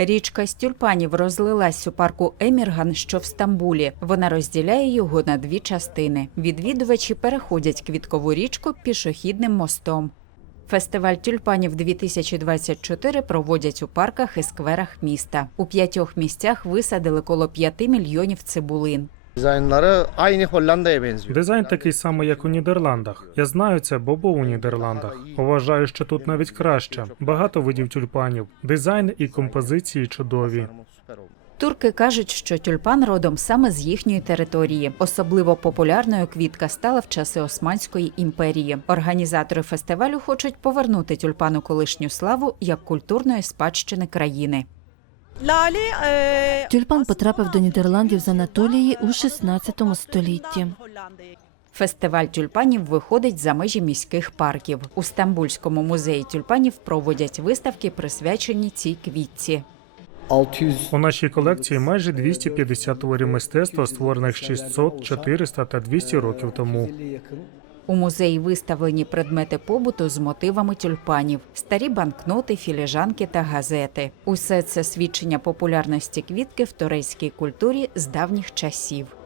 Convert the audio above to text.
Річка з тюльпанів розлилась у парку Емірган, що в Стамбулі. Вона розділяє його на дві частини. Відвідувачі переходять квіткову річку пішохідним мостом. Фестиваль тюльпанів 2024 проводять у парках і скверах міста. У п'ятьох місцях висадили коло 5 мільйонів цибулин. Dizaynları aynı Hollanda'ya benziyor. Дизайн такий самий, як у Нідерландах. Я знаю це, бо був у Нідерландах. Вважаю, що тут навіть краще. Багато видів тюльпанів. Дизайн і композиції чудові. Турки кажуть, що тюльпан родом саме з їхньої території. Особливо популярною квітка стала в часи Османської імперії. Організатори фестивалю хочуть повернути тюльпану колишню славу як культурної спадщини країни. Тюльпан потрапив до Нідерландів з Анатолії у 16 столітті. Фестиваль тюльпанів виходить за межі міських парків. У Стамбульському музеї тюльпанів проводять виставки, присвячені цій квітці. 600 У нашій колекції майже 250 творів мистецтва, створених 600, 400 та 200 років тому. У музеї виставлені предмети побуту з мотивами тюльпанів, старі банкноти, філіжанки та газети. Усе це свідчення популярності квітки в турецькій культурі з давніх часів.